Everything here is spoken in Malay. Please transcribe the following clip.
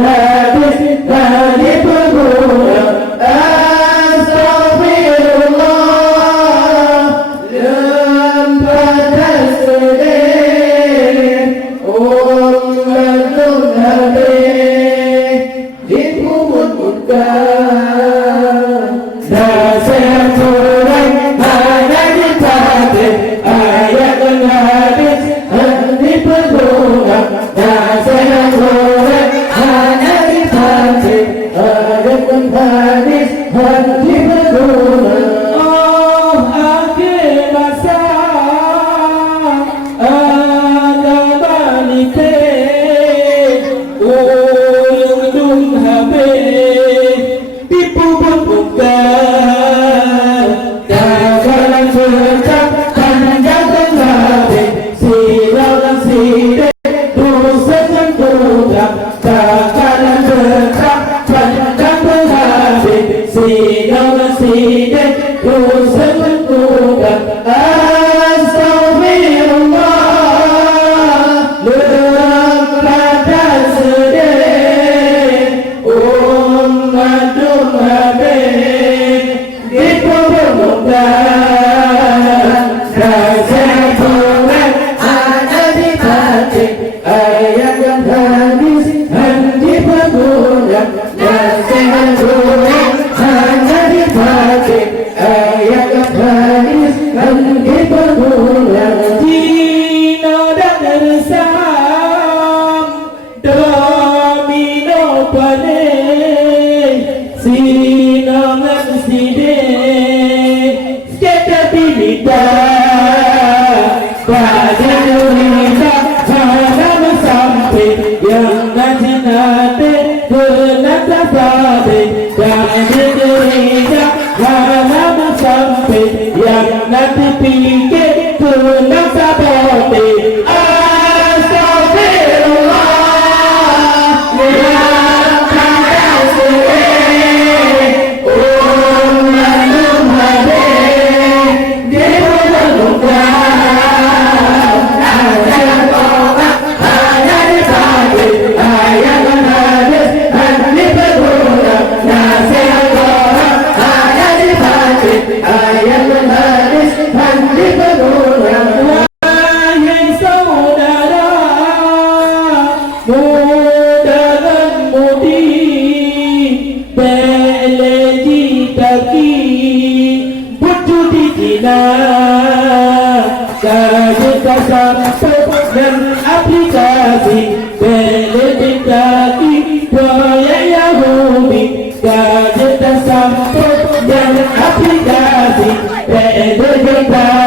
hadis dari pengguna. Astagfirullah lembaga sedih ummatul habib dikubur-kubur nasihat Quran hanya dipakai ayat dan hadis hanya pedoman. Nasihat Quran hanya dipakai ayat dan hadis hanya pedoman. Oh akhir masa ada balik ujung habis dipupuk-pupukkan dagangan sejak panjang dan habis silau dan sidik dosa dan kodam dagangan sejak panjang dan habis silau dan sidik dosa dan kodam. Astagfirullah lembaga sedih ummatul habib dikubur-kubur nasihat Quran hanya dipakai ayat dan hadis hanya dipegang. Nasihat Quran hanya dipakai ayat dan hadis hanya dipegang. Cina dan Resam domino paling sinangan sidik stabilitas pada Indonesia hanya sampai yang nanti kena terjadi dan Indonesia hanya sampai yang nanti pikir kena saboti. Astagfirullah yang kata sedih ummatul habib dikubur-kubur nasihat Quran hanya dipakai ayat dan hadis hanya dipegang. Nasihat Quran hanya dipakai ayat dan hadis hanya dipegang. Wahai saudara muda dan mudi beleji kaki bujudi Cina kajian sampai dan aplikasi beleji kaki proyek Yahudi kajian sampai dan aplikasi beleji kaki